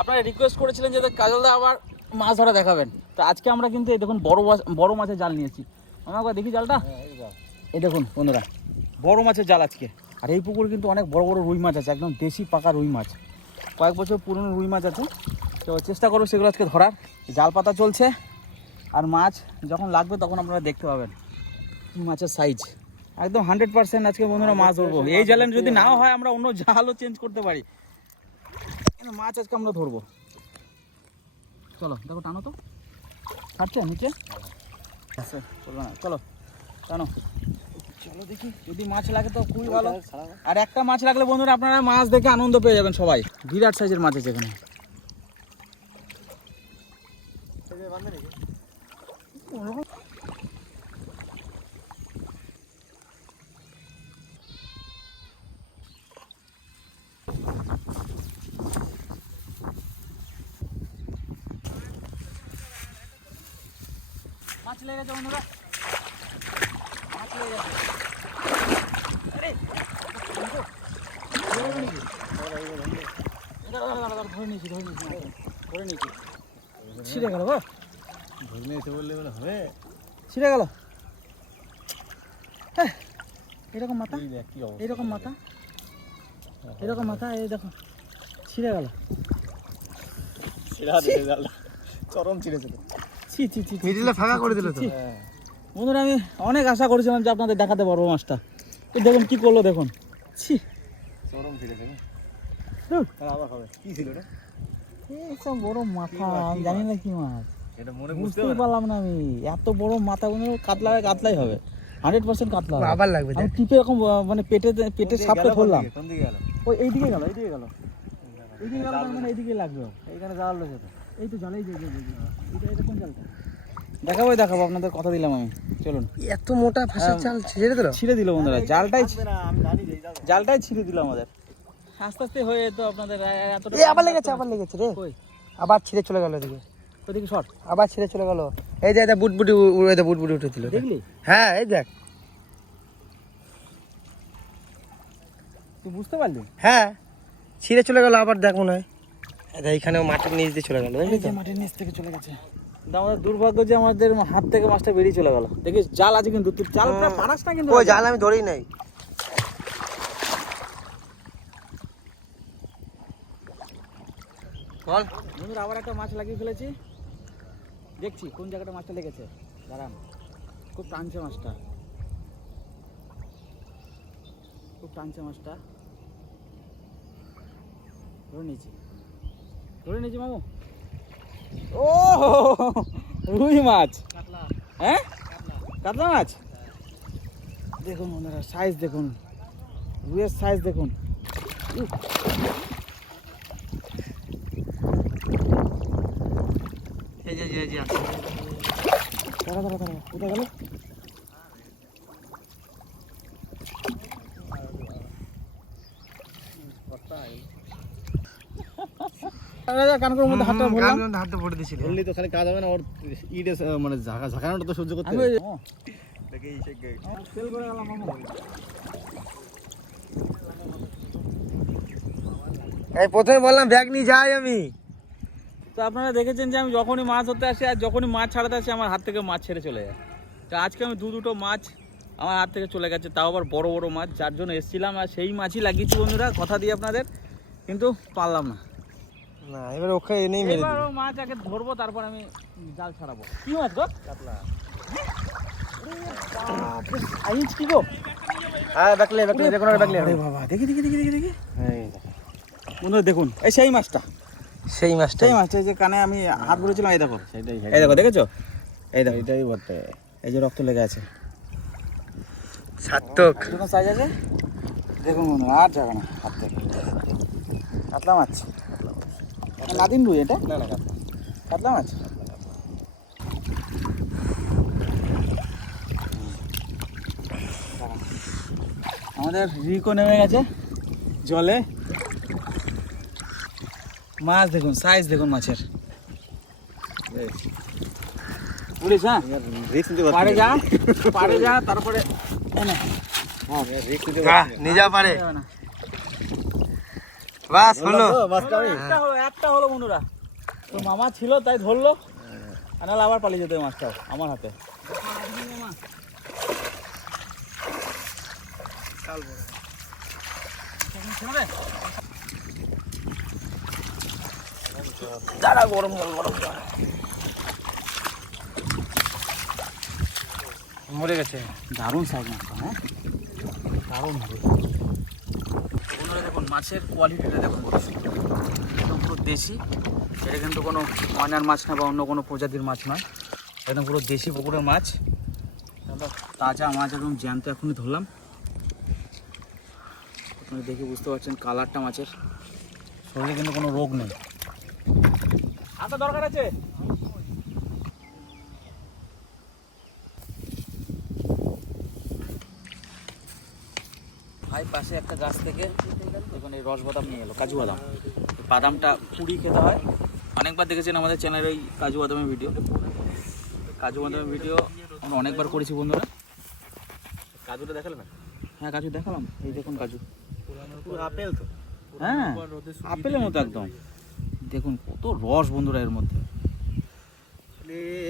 আপনারা রিকোয়েস্ট করেছিলেন যে কাজলদা আবার মাছ ধরা দেখাবেন। তো আজকে আমরা কিন্তু এই দেখুন বড় বড় মাছের জাল নিয়েছি। আমরা একবার দেখি জালটা। এই দেখুন বন্ধুরা বড় মাছের জাল আজকে। আর এই পুকুর কিন্তু অনেক বড় বড় রুই মাছ আছে একদম দেশি পাকা রুই মাছ। কয়েক বছর পুরনো রুই মাছ আছে। তো চেষ্টা করব সেগুলো আজকে ধরার। জাল পাতা চলছে আর মাছ যখন লাগবে তখন আপনারা দেখতে পাবেন। কি মাছের সাইজ একদম হান্ড্রেড পার্সেন্ট আজকে বন্ধুরা মাছ ধরবো। এই জালে যদি নাও হয় আমরা অন্য জালও চেঞ্জ করতে পারি। মাছ আজকে আমরা ধরবো? চলো দেখো টানো তো। ছাড়ছে নিচে? আচ্ছা চলবে না। চলো টানো। চলো দেখি যদি মাছ লাগে তো খুবই ভালো। আর একটা মাছ লাগলে বন্ধুরা আপনারা মাছ দেখে আনন্দ পেয়ে যাবেন সবাই। বিরাট সাইজের মাছ আছে এখানে। মাছ লেগে গেছে বন্ধুরা। মাছ লেগে গেছে। আরে, ধরে নিয়েছি। ধরে নিয়েছি ধরে নিয়েছি ছিঁড়ে গেল বললে মানে হবে ছিঁড়ে গেল। হ্যাঁ, এরকম মাথা এরকম মাথা এরকম মাথা এই দেখো ছিঁড়ে গেল। ছিড়া জাল চরম ছিঁড়েছে। তো ছি ছি ছি ছি, মিডিলে ফাঁকা করে দিল তো। ছি। বন্ধুরা আমি অনেক আশা করেছিলাম যে আপনাদের দেখাতে পারব মাছটা। দেখুন কি করল দেখুন। ছি। চরম ছিঁড়েছে না আবার হবে। কি ছিল এটা সব বড় মাথা মাছ, কি আমি জানি না কি মাছ। এটা মনে বুঝতে বুঝতেই পারলাম না আমি। এত বড় মাথা কাতলা কাতলাই হবে। হান্ড্রেড পার্সেন্ট কাতলা আবার লাগবে আমি টিপে এরকম মানে পেটে পেটের সাপটা ধরলাম। কোন দিকে গেল? ওই এইদিকে গেল এইদিকে গেল। এইদিকে গেল মানে এইদিকে লাগবে। এইখানে রয়েছে তো। এই তো জল যে এই যে, এই যে, এইটা এটা কোন জালটা? দেখাবো দেখাবো আপনাদের কথা দিলাম আমি। চলুন। এত মোটা ফাঁসের চাল ছেড়ে দিল? ছিঁড়ে দিল বন্ধুরা জালটাই জাল জালটাই ছিঁড়ে দিল আমাদের। আস্তে আস্তে হয়ে যেত আপনাদের এতটা এ আবার লেগেছে আবার লেগেছে রে। কই? আবার ছিঁড়ে চলে গেল এদিকে। ওদিকে শর্ট আবার ছিঁড়ে চলে গেল। এই যে এটা বুটবুটি উড়ে বুটবুটি উঠেছিল দেখলি? হ্যাঁ এই দেখ। তুই বুঝতে পারলি? হ্যাঁ ছিঁড়ে চলে গেল আবার দেখ মনে হয়। দেখ, এইখানেও মাটির নিচ দিয়ে চলে গেল এই যে মাটির নিচ থেকে চলে গেছে। আমাদের দুর্ভাগ্য যে আমাদের হাত থেকে মাছটা বেরিয়ে চলে গেল। দেখিস জাল আছে কিন্তু তুই জাল প্রায় পারাস না কিন্তু ওই জাল আমি ধরেই নাই। বল। বন্ধুরা আবার একটা মাছ লাগিয়ে ফেলেছি। দেখছি কোন জায়গাটা মাছটা লেগেছে। দাঁড়ান খুব টানছে মাছটা। খুব টানছে মাছটা। ধরে নিয়েছি। ধরে নিয়েছি মামু। ও রুই মাছ। হ্যাঁ? কাতলা। মাছ? দেখুন বন্ধুরা সাইজ দেখুন। রুইয়ের সাইজ দেখুন। দাঁড়া দাঁড়া দাঁড়া। কোথায় গেল? কানকের মধ্যে হাতটা ভরলাম। হাতটা পড়ে দিয়েছিল বললি তো খালি কাজ হবে না ওর ইটে মানে ঝাঁকা ঝাঁকানোটা তো সহ্য করতে হবে। দেখে এই ফেল করে। গেলাম এই প্রথমে বললাম ব্যাগ নিয়ে যাই আমি। তো আপনারা দেখেছেন যে আমি যখনই মাছ ধরতে আসি আর যখনই মাছ ছাড়াতে আসি আমার হাত থেকে মাছ ছেড়ে চলে যায়। তো আজকে আমি দু দুটো মাছ আমার হাত থেকে চলে গেছে তাও আবার বড় বড় মাছ। যার জন্য এসেছিলাম আর সেই মাছই লাগিয়েছি বন্ধুরা কথা দিই আপনাদের কিন্তু পারলাম না। না এবার ওকে এনেই মেরে এবার ও মাছ আগে ধরবো তারপর আমি জাল ছাড়াবো। কি মাছ গো? কাতলা। কি গো হ্যাঁ আরে বাবা দেখি দেখি দেখি দেখি দেখি। এই। দেখুন এই সেই মাছটা। সেই মাছটা। এই যে কানে আমি হাত ভরেছিলাম এই দেখো। সেটাই এই দেখো দেখেছ? এই দেখো। এটাই বলতে এই যে রক্ত লেগে আছে। সার্থক। এরকম সাইজ আছে? দেখুন আর যাবে না হাত থেকে। কাতলা মাছ। নাদিন রুই এটা? না না কাতলা মাছ আমাদের রিকো নেমে গেছে জলে। মাছ দেখুন সাইজ দেখুন মাছের। বুঝিস হ্যাঁ? পারে যা পারে যা তারপরে হ্যাঁ পারছি পারে। বাস হলো। একটা হলো একটা হলো বন্ধুরা। তো মামা ছিল তাই ধরলো। আর নাহলে আবার পালিয়ে যেত ওই মাছটাও আমার হাতে। দাঁড়া গরম জল গরম জল। মরে গেছে। দারুণ সাইজ মাছটা হ্যাঁ? দারুণ। হবে মাছের কোয়ালিটিটা দেখুন একদম পুরো দেশি। এটা কিন্তু কোনো ময়নার মাছ না বা অন্য কোনো প্রজাতির মাছ নয়। একদম পুরো দেশি পুকুরের মাছ। তাজা মাছ একদম জ্যান্ত এখনই ধরলাম। আপনি দেখে বুঝতে পারছেন কালারটা মাছের। শরীরে কিন্তু কোনো রোগ নেই। আচ্ছা দরকার আছে? পাশে একটা গাছ থেকে দেখুন এই রস বাদাম নিয়ে এলো কাজু বাদাম। বাদামটা পুড়ি খেতে হয়। অনেকবার দেখেছেন আমাদের চ্যানেলে ওই কাজু বাদামের ভিডিও? কাজু বাদামের ভিডিও আমরা অনেকবার করেছি বন্ধুরা। কাজুটা দেখালাম না হ্যাঁ কাজু দেখালাম। এই দেখুন কাজু। আপেল তো। হ্যাঁ আপেলের মতো একদম। দেখুন কত রস বন্ধুরা এর মধ্যে।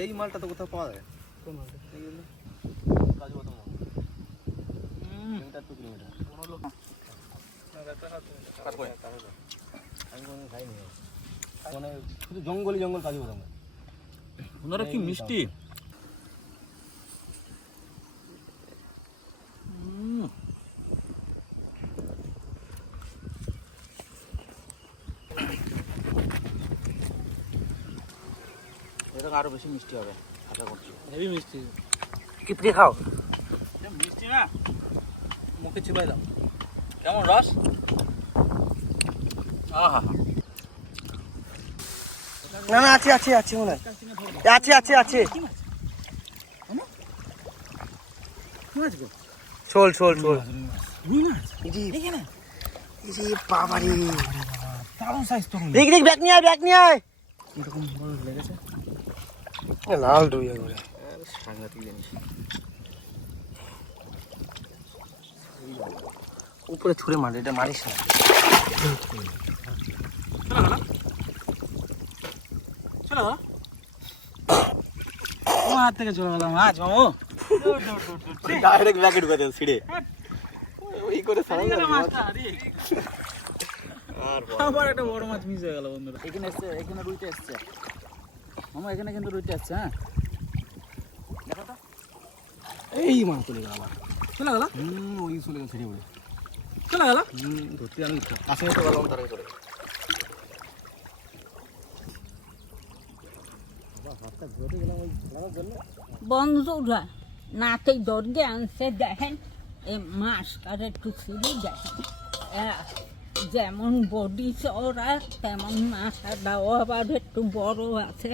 এই মালটা তো কোথাও পাওয়া যায়। কোন মালটা? কাজু বাদাম। কিলোমিটার মানে শুধু জঙ্গলই জঙ্গল কাজু বাদাম বন্ধুরা কি মিষ্টি। এটা আরও বেশি মিষ্টি হবে আশা করছি। হেভি মিষ্টি। কিপড়ি খাও। মিষ্টি না মুখে চিবাই দাও। কেমন রস? আহা। না না আছে আছে আছে মনে হয়। আছে আছে আছে। চল চল চল ইজি ইজি বাবারে। দারুণ সাইজ তো দেখ দেখ ব্যাগ নিয়ে আয় ব্যাগ নিয়ে আয়। এরকম বড় লেগেছে? লাল ডুবে করে। সাংঘাতিক জিনিস। উপরে ছুঁড়ে মারে এটা মারিস না চলো হাত থেকে চলে গেলাম। আজ মামু। ডাইরেক্ট ব্যাকে ঢুকে দেন ছিড়ে। ওই করে সারা আবার একটা বড় মাছ মিস হয়ে গেল বন্ধুরা। এখানে এসছে এখানে রুইটা এসছে। মামা এখানে কিন্তু এসছে হ্যাঁ? এই মাছ চলে গেল আবার। চলে গেল? হুম ওই চলে গেল ছিড়ে পড়ে। চলে গেল? ধরতে আমি কাছে নিতে পারলাম তার নাতে আনছে, দেখেন এই মাছটার একটু ফিরে দেখেন যেমন বডি চওড়া, তেমন মাথাটাও আবার একটু বড় আছে।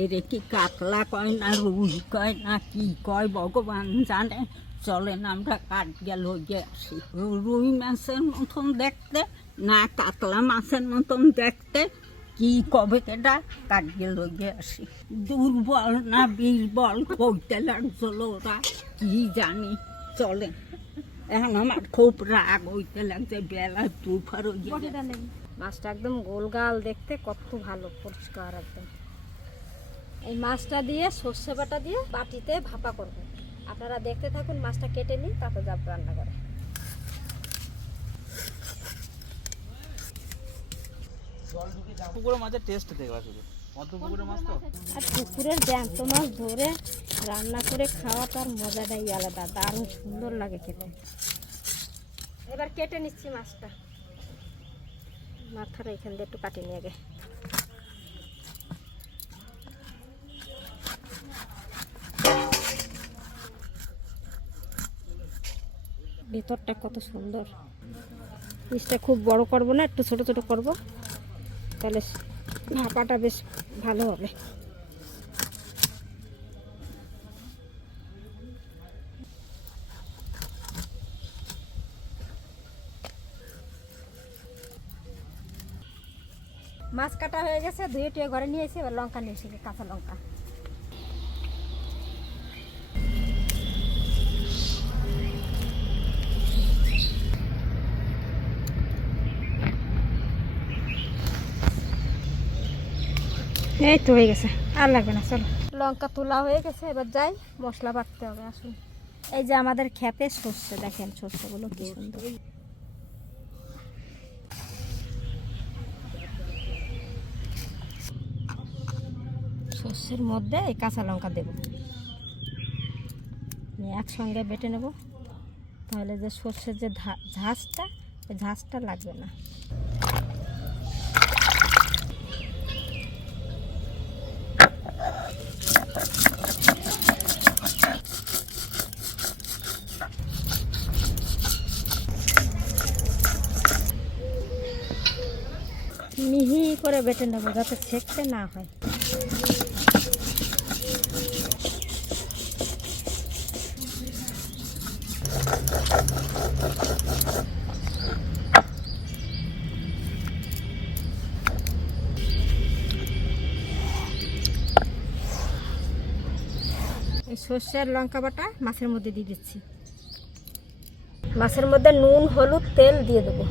এর কি কাতলা কয় না, রুই কয় না, কি কয়, ভগবান জানে। চলেন আমরা কাঠ গেল গিয়ে আসি। রুই মাছের মতন দেখতে, না কাতলা মাছের মতন দেখতে, কি কবে কেটা কাটিয়ে লইয়ে আসি। দুর্বল না বীরবল, কইতে লাগছিল ওরা, কি জানি, চলে। এখন আমার খুব রাগ হইতে লাগছে বেলা দুপুর। মাছটা একদম গোলগাল দেখতে, কত ভালো, পরিষ্কার একদম। এই মাছটা দিয়ে সর্ষে বাটা দিয়ে বাটিতে ভাপা করব। আপনারা দেখতে থাকুন মাছটা কেটে নিই তারপর যাব রান্না করে পুকুরের মাছের টেস্ট দেখবা শুধু। আর পুকুরের জ্যান্ত মাছ ধরে রান্না করে মজাটাই আলাদা দারুণ সুন্দর লাগে খেতে। এবার কেটে নিচ্ছি মাছটা। মাথাটা এখান দিয়ে একটু কাটিয়ে নিয়ে গে ভেতরটা কত সুন্দর। পিসটা খুব বড় করব না, একটু ছোট ছোট করব। তাহলে ভাপাটা বেশ ভালো হবে। মাছ কাটা হয়ে গেছে, ধুয়ে টুয়ে ঘরে নিয়ে এসে এবার লঙ্কা নিয়ে এসে কাঁচা লঙ্কা। এই তো হয়ে গেছে, আর লাগবে না, চলো। লঙ্কা তোলা হয়ে গেছে, এবার যাই, মশলা বাটতে হবে আসুন এই যে আমাদের খেতে সর্ষে, দেখেন সর্ষেগুলো কি সুন্দর। সর্ষের মধ্যে এই কাঁচা লঙ্কা দেব। একসঙ্গে বেটে নেব। তাহলে যে সর্ষের যে ঝাঁজটা এই ঝাঁজটা লাগবে না মিহি করে বেটে নেব যাতে ছেঁকতে না হয়। এই সর্ষের লঙ্কা বাটা মাছের মধ্যে দিয়ে দিচ্ছি। মাছের মধ্যে নুন, হলুদ, তেল দিয়ে দেবো।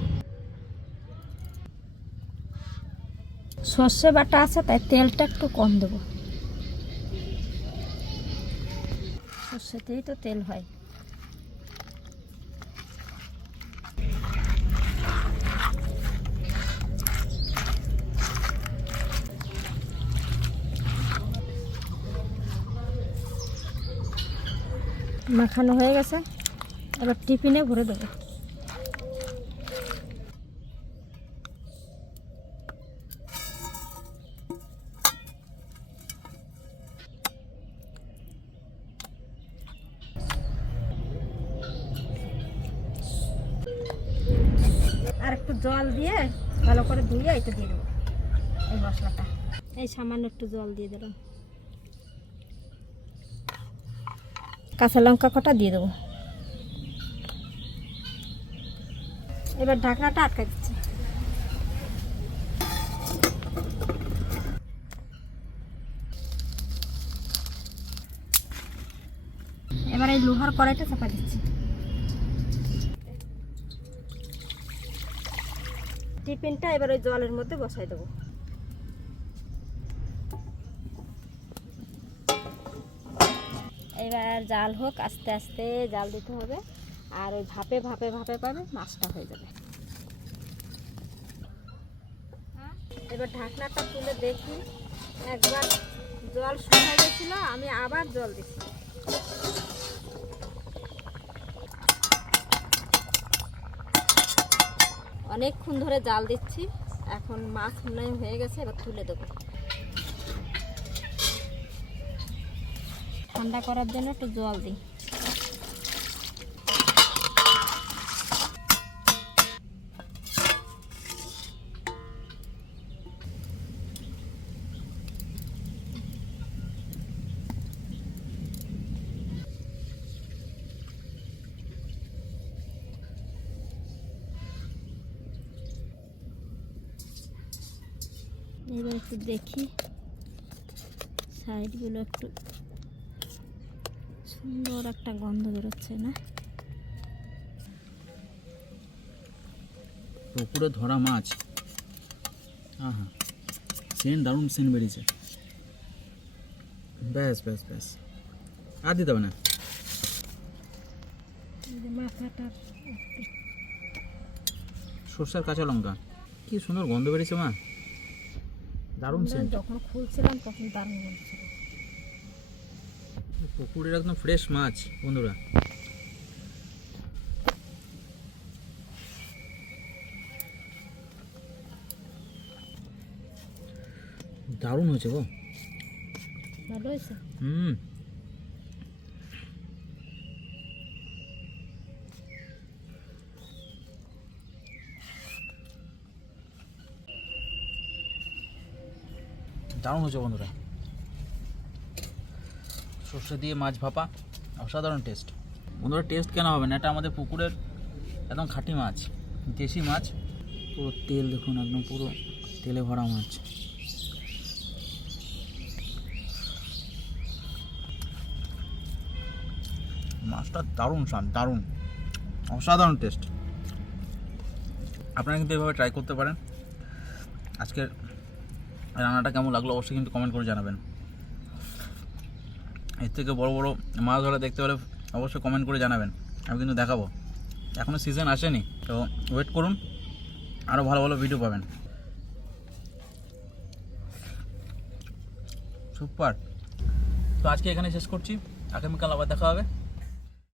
সর্ষে বাটা আছে, তাই তেলটা একটু কম দেবো। সর্ষেতেই তো তেল হয়। মাখানো হয়ে গেছে। এবার টিফিনে ভরে দেবো। এই মশলাটা। এই সামান্য একটু জল দিয়ে দিলাম। কাঁচা লঙ্কা কটা দিয়ে দেবো? এবার ঢাকনাটা আটকে দিচ্ছি। এবার এই লোহার কড়াইটা চাপা দিচ্ছি। টিফিনটা এবার ওই জলের মধ্যে বসাই দেবো। এবার জাল হোক, আস্তে আস্তে জাল দিতে হবে। আর ওই ভাপে ভাপে ভাপে পাবে মাছটা হয়ে যাবে। এবার ঢাকনাটা তুলে দেখি। একবার জল শুকিয়ে গেছিল, আমি আবার জল দিচ্ছি অনেকক্ষণ ধরে জাল দিচ্ছি, এখন মাছ মনে হয়ে গেছে, এবার তুলে দেবো। ঠান্ডা করার জন্য একটু জল দিই। এবার একটু দেখি সাইডগুলো একটু সুন্দর একটা গন্ধ বেরোচ্ছে না? পুকুরে ধরা মাছ। হ্যাঁ হ্যাঁ সেন দারুণ সেন বেরিয়েছে। ব্যাস ব্যাস ব্যাস। আর দিতে হবে না। সর্ষার কাঁচা লঙ্কা। কি সুন্দর গন্ধ বেরিয়েছে মা। দারুণ সেন্ট যখন খুলছিলাম তখন দারুণ বলছিল পুকুরের একদম ফ্রেশ মাছ বন্ধুরা। দারুণ হয়েছে গো। ভালো হয়েছে? হুম। দারুণ হয়েছে বন্ধুরা। সর্ষে দিয়ে মাছ ভাপা, অসাধারণ টেস্ট বন্ধুরা টেস্ট কেন হবে না? এটা আমাদের পুকুরের একদম খাঁটি মাছ, দেশি মাছ। পুরো তেল দেখুন, একদম পুরো তেলে ভরা মাছ। মাছটা দারুণ স্বাদ, দারুণ। অসাধারণ টেস্ট আপনারা কিন্তু এভাবে ট্রাই করতে পারেন। আজকের রান্নাটা কেমন লাগল অবশ্যই কিন্তু কমেন্ট করে জানাবেন। এর থেকে বড় বড় মাছ ধরা দেখতে হলে অবশ্যই কমেন্ট করে জানাবেন। আমি কিন্তু দেখাবো। এখনও সিজন আসেনি, তো ওয়েট করুন আরও ভালো ভালো ভিডিও পাবেন। সুপার তো আজকে এখানে শেষ করছি। আগামীকাল আবার দেখা হবে।